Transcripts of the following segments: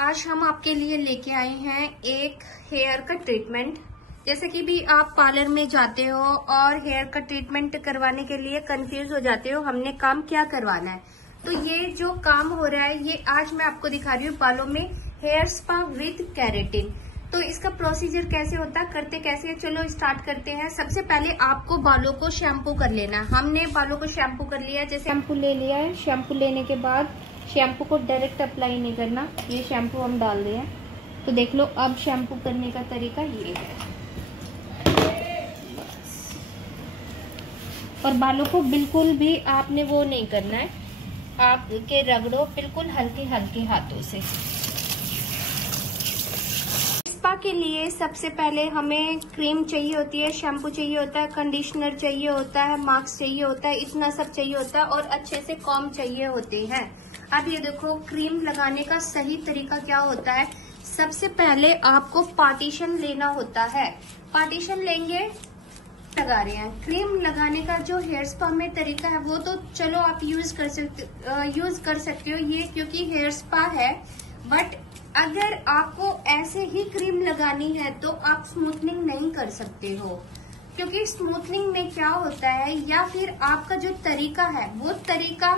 आज हम आपके लिए लेके आए हैं एक हेयर कट ट्रीटमेंट। जैसे कि भी आप पार्लर में जाते हो और हेयर कट ट्रीटमेंट करवाने के लिए कंफ्यूज हो जाते हो हमने काम क्या करवाना है, तो ये जो काम हो रहा है ये आज मैं आपको दिखा रही हूँ बालों में हेयर स्पा विद केराटिन। तो इसका प्रोसीजर कैसे होता है, करते कैसे है, चलो स्टार्ट करते हैं। सबसे पहले आपको बालों को शैम्पू कर लेना है। हमने बालों को शैम्पू कर लिया, जैसे शैम्पू ले लिया है। शैम्पू लेने के बाद शैम्पू को डायरेक्ट अप्लाई नहीं करना, ये शैम्पू हम डाल दिए हैं। तो देख लो अब शैम्पू करने का तरीका ये है। और बालों को बिल्कुल भी आपने वो नहीं करना है, आपके रगड़ो बिल्कुल हल्के हल्के हाथों से। स्पा के लिए सबसे पहले हमें क्रीम चाहिए होती है, शैम्पू चाहिए होता है, कंडीशनर चाहिए होता है, मास्क चाहिए होता है, इतना सब चाहिए होता है और अच्छे से कॉम्ब चाहिए होते हैं। अब ये देखो क्रीम लगाने का सही तरीका क्या होता है। सबसे पहले आपको पार्टीशन लेना होता है, पार्टीशन लेंगे, लगा रहे हैं। क्रीम लगाने का जो हेयर स्पा में तरीका है वो तो चलो आप यूज कर सकते हो ये, क्योंकि हेयर स्पा है। बट अगर आपको ऐसे ही क्रीम लगानी है तो आप स्मूथनिंग नहीं कर सकते हो, क्योंकि स्मूथनिंग में क्या होता है या फिर आपका जो तरीका है वो तरीका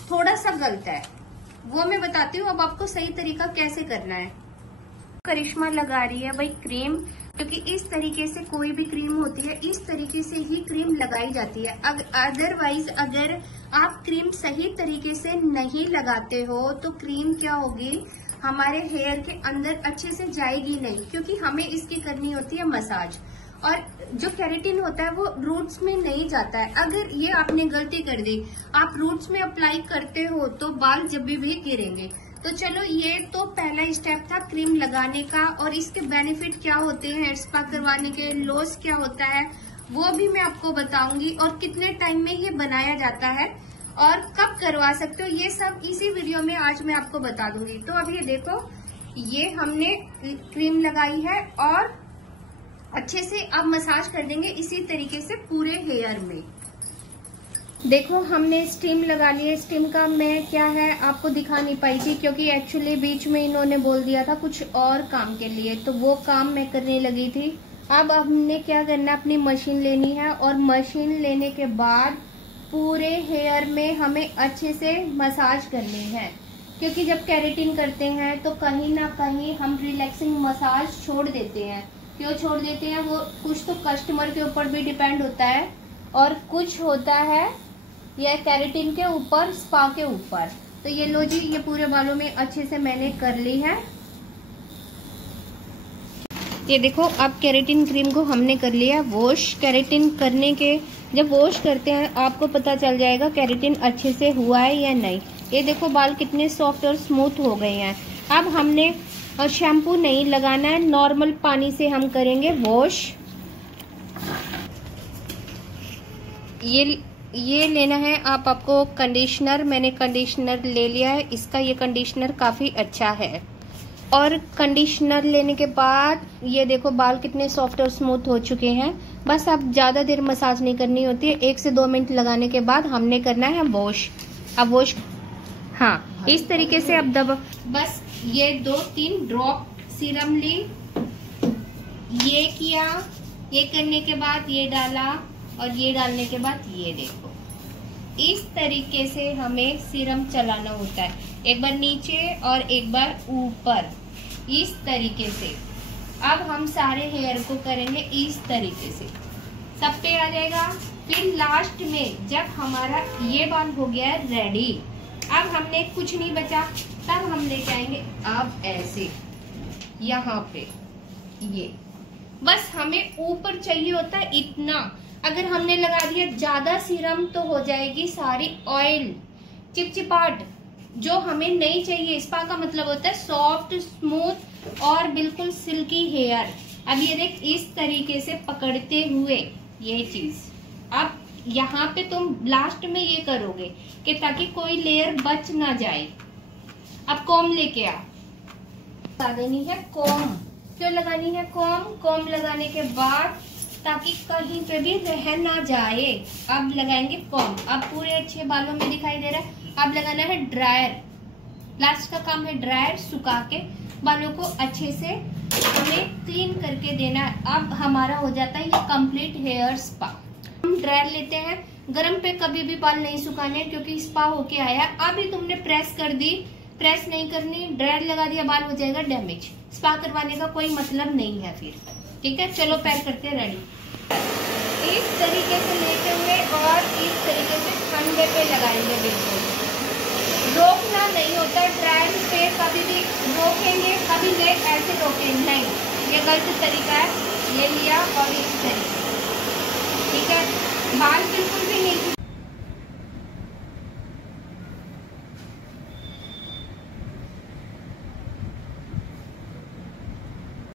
थोड़ा सा गलत है, वो मैं बताती हूँ अब आपको सही तरीका कैसे करना है। करिश्मा लगा रही है भाई क्रीम, क्योंकि इस तरीके से कोई भी क्रीम होती है इस तरीके से ही क्रीम लगाई जाती है। अदरवाइज अगर आप क्रीम सही तरीके से नहीं लगाते हो तो क्रीम क्या होगी, हमारे हेयर के अंदर अच्छे से जाएगी नहीं, क्योंकि हमें इसकी करनी होती है मसाज। और जो केराटिन होता है वो रूट्स में नहीं जाता है। अगर ये आपने गलती कर दी, आप रूट्स में अप्लाई करते हो तो बाल जब भी गिरेंगे। तो चलो ये तो पहला स्टेप था क्रीम लगाने का, और इसके बेनिफिट क्या होते हैं हेयर स्पा करवाने के, लॉस क्या होता है वो भी मैं आपको बताऊंगी, और कितने टाइम में ये बनाया जाता है और कब करवा सकते हो ये सब इसी वीडियो में आज मैं आपको बता दूंगी। तो अब ये देखो ये हमने क्रीम लगाई है और अच्छे से अब मसाज कर देंगे इसी तरीके से पूरे हेयर में। देखो हमने स्टीम लगा ली है। स्टीम का मैं क्या है आपको दिखा नहीं पाई थी, क्योंकि एक्चुअली बीच में इन्होंने बोल दिया था कुछ और काम के लिए, तो वो काम मैं करने लगी थी। अब हमने क्या करना, अपनी मशीन लेनी है और मशीन लेने के बाद पूरे हेयर में हमें अच्छे से मसाज करनी है, क्योंकि जब केराटिन करते हैं तो कहीं ना कहीं हम रिलैक्सिंग मसाज छोड़ देते हैं। क्यों छोड़ देते हैं, वो कुछ तो कस्टमर के ऊपर भी डिपेंड होता है और कुछ होता है या केराटिन के ऊपर, स्पा के ऊपर। तो ये लो जी, ये पूरे बालों में अच्छे से मैंने कर ली है। ये देखो अब केराटिन क्रीम को हमने कर लिया वॉश। केराटिन करने के जब वॉश करते हैं आपको पता चल जाएगा केराटिन अच्छे से हुआ है या नहीं। ये देखो बाल कितने सॉफ्ट और स्मूथ हो गए हैं। अब हमने और शैम्पू नहीं लगाना है, नॉर्मल पानी से हम करेंगे वॉश। ये लेना है आपको कंडीशनर, मैंने कंडीशनर ले लिया है। इसका ये कंडीशनर काफी अच्छा है। और कंडीशनर लेने के बाद ये देखो बाल कितने सॉफ्ट और स्मूथ हो चुके हैं। बस अब ज्यादा देर मसाज नहीं करनी होती है, 1 से 2 मिनट लगाने के बाद हमने करना है वॉश। अब वॉश हाँ इस तरीके से अब बस ये 2-3 ड्रॉप सीरम ली, ये किया, ये करने के बाद ये डाला और ये डालने के बाद ये देखो इस तरीके से हमें सीरम चलाना होता है, एक बार नीचे और एक बार ऊपर, इस तरीके से। अब हम सारे हेयर को करेंगे इस तरीके से, सब पे आ जाएगा। फिर लास्ट में जब हमारा ये बाल हो गया है रेडी, अब हमने कुछ नहीं बचा, तब हम लेके आएंगे अब ऐसे यहाँ पे, ये बस हमें ऊपर चाहिए होता है इतना। अगर हमने लगा दिया ज्यादा सीरम तो हो जाएगी सारी ऑयल चिपचिपाट, जो हमें नहीं चाहिए। स्पा का मतलब होता है सॉफ्ट, स्मूथ और बिल्कुल सिल्की हेयर। अब ये देख इस तरीके से पकड़ते हुए ये चीज, अब यहाँ पे तुम लास्ट में ये करोगे कि ताकि कोई लेयर बच ना जाए। अब कॉम लेके आ, लगा देनी है कॉम। क्यों लगानी है कॉम, कॉम लगाने के बाद ताकि कहीं पे भी रह ना जाए। अब लगाएंगे कॉम, अब पूरे अच्छे बालों में दिखाई दे रहा है। अब लगाना है ड्रायर, लास्ट का काम है ड्रायर, सुखा के बालों को अच्छे से हमें क्लीन करके देना है। अब हमारा हो जाता है ये कंप्लीट हेयर स्पा। हम ड्रायर लेते हैं, गर्म पे कभी भी बाल नहीं सुखाने क्योंकि स्पा होके आया। अभी तुमने प्रेस कर दी, प्रेस नहीं करनी, ड्रायर लगा दिया, बाल हो जाएगा डैमेज। स्पा करवाने का कोई मतलब नहीं है फिर। ठीक है, चलो पैक करते हैं, रेडी। इस तरीके से लेते हुए और इस तरीके से ठंडे पे लगाएंगे। बिल्कुल रोकना नहीं होता, ड्रायर पे कभी भी रोकेंगे, कभी ले ऐसे रोकेंगे नहीं, ये गलत तरीका है। ये लिया और इस तरीके, ठीक है, बाल बिल्कुल भी नहीं